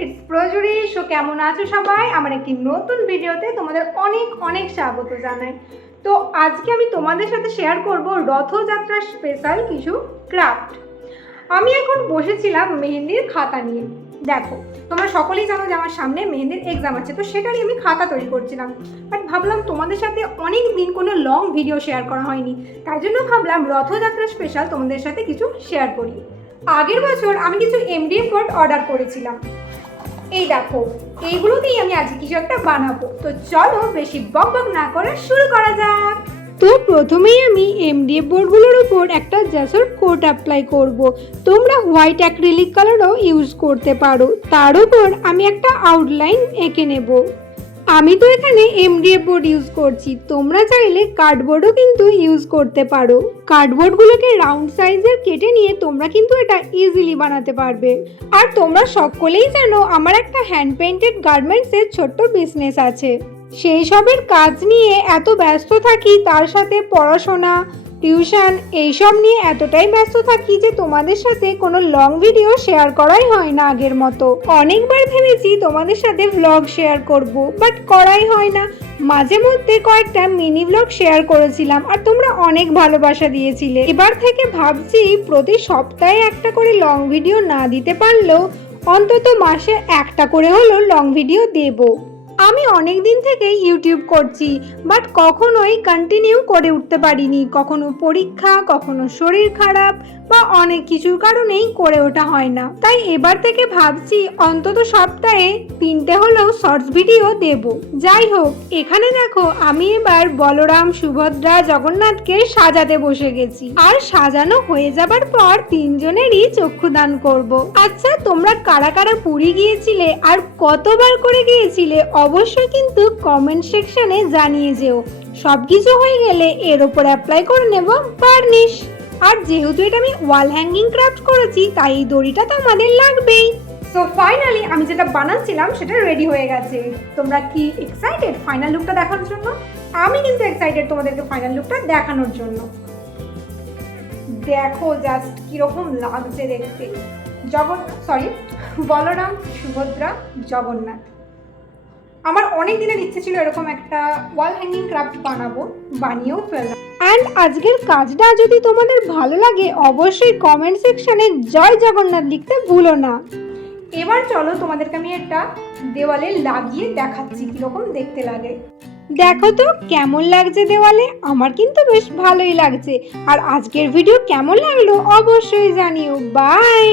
It's প্রজুরি। So কেমন আছো সবাই? আমার একটি নতুন ভিডিওতে তোমাদের অনেক অনেক স্বাগত জানাই। তো আজকে আমি তোমাদের সাথে শেয়ার করব রথযাত্রার স্পেশাল কিছু ক্রাফট। আমি এখন বসেছিলাম মেহেন্দির খাতা নিয়ে। দেখো, তোমরা সকলেই জানো যে আমার সামনে মেহেন্দির এক্সাম আছে, তো সেটারই আমি খাতা তৈরি করছিলাম। বাট ভাবলাম তোমাদের সাথে অনেক দিন কোনো লং ভিডিও শেয়ার করা হয়নি, তাই জন্য ভাবলাম রথযাত্রা স্পেশাল তোমাদের সাথে কিছু শেয়ার করি। আগের বছর আমি কিছু এমডিএফ বোর্ড অর্ডার করেছিলাম। এই দেখো, এইগুলো দিয়েই আমি আজকে কিছু একটা বানাবো। তো চলো বেশি বকবক না করে শুরু করা যাক। তো প্রথমেই আমি এমডিএফ বোর্ডগুলোর উপর একটা জাসর কোট অ্যাপ্লাই করব। তোমরা হোয়াইট অ্যাক্রিলিক কালারও ইউজ করতে পারো। তার উপর আমি একটা আউটলাইন এঁকে নেব। আমি তো এখানে এমডিএফ বোর্ড ইউজ করছি, তোমরা চাইলে কার্ডবোর্ডও কিন্তু ইউজ করতে পারো। কার্ডবোর্ডগুলোকে রাউন্ড সাইজের কেটে নিয়ে তোমরা কিন্তু এটা ইজিলি বানাতে পারবে। আর তোমরা সকলেই জানো আমার একটা হ্যান্ড পেইন্টেড গার্মেন্টসের ছোট্ট বিজনেস আছে। সেই সবের কাজ নিয়ে এত ব্যস্ত থাকি, তার সাথে পড়াশোনা, টিউশন এইসব নিয়ে এতটাই ব্যস্ত থাকি যে তোমাদের সাথে কোনো লং ভিডিও শেয়ার করাই হয় না আগের মতো। অনেকবার ভেবেছি তোমাদের সাথে ভ্লগ শেয়ার করব, বাট করাই হয় না। মাঝে মধ্যে কয়েকটা মিনি ভ্লগ শেয়ার করেছিলাম আর তোমরা অনেক ভালোবাসা দিয়েছিলে। এবার থেকে ভাবছি প্রতি সপ্তাহে একটা করে লং ভিডিও না দিতে পারলেও অন্তত মাসে একটা করে হলেও লং ভিডিও দেবো। আমি অনেক দিন থেকে ইউটিউব করছি, বাট কখনোই কন্টিনিউ করে উঠতে পারিনি। কখনো পরীক্ষা, কখনো শরীর খারাপ বা অনেক কিছুর কারণেই করে ওঠা হয় না। তাই এবার থেকে ভাবছি অন্তত সপ্তাহে 3টে হলেও শর্টস ভিডিও দেব। যাই হোক, এখানে দেখো আমি এবার বলরাম, সুভদ্রা, জগন্নাথকে সাজাতে বসে গেছি। আর সাজানো হয়ে যাবার পর 3জনেরই চক্ষুদান করব। আচ্ছা, তোমরা কারা কারা পুরী গিয়েছিলে আর কতবার করে গিয়েছিলে অবশ্যই কিন্তু কমেন্ট সেকশনে জানিয়ে যেও। সবকিছু হয়ে গেলে এর ওপর অ্যাপ্লাই করে নেব বার্নিশ। আর যেহেতু এটা আমি ওয়াল হ্যাঙ্গিং ক্রাফট করেছি, তাই এই দড়িটা তো আমাদের লাগবেই। সো ফাইনালি আমি যেটা বানাচ্ছিলাম সেটা রেডি হয়ে গেছে। তোমরা কি এক্সাইটেড ফাইনাল লুকটা দেখার জন্য? আমি কিন্তু এক্সাইটেড তোমাদেরকে ফাইনাল লুকটা দেখানোর জন্য। দেখো জাস্ট কিরকম লাগছে দেখতে। বলরাম, সুভদ্রা, জগন্নাথ। আমার অনেক দিনের ইচ্ছে ছিল এরকম একটা ওয়াল হ্যাঙ্গিং ক্রাফট বানাবো, বানিয়েও ফেললাম। অ্যান্ড আজকের কাজটা যদি তোমাদের ভালো লাগে অবশ্যই কমেন্ট সেকশনে জয় জগন্নাথ লিখতে ভুলো না। এবার চলো তোমাদেরকে আমি একটা দেওয়ালে লাগিয়ে দেখাচ্ছি কিরকম দেখতে লাগে। দেখো তো কেমন লাগছে দেওয়ালে। আমার কিন্তু বেশ ভালোই লাগছে। আর আজকের ভিডিও কেমন লাগলো অবশ্যই জানিও। বাই।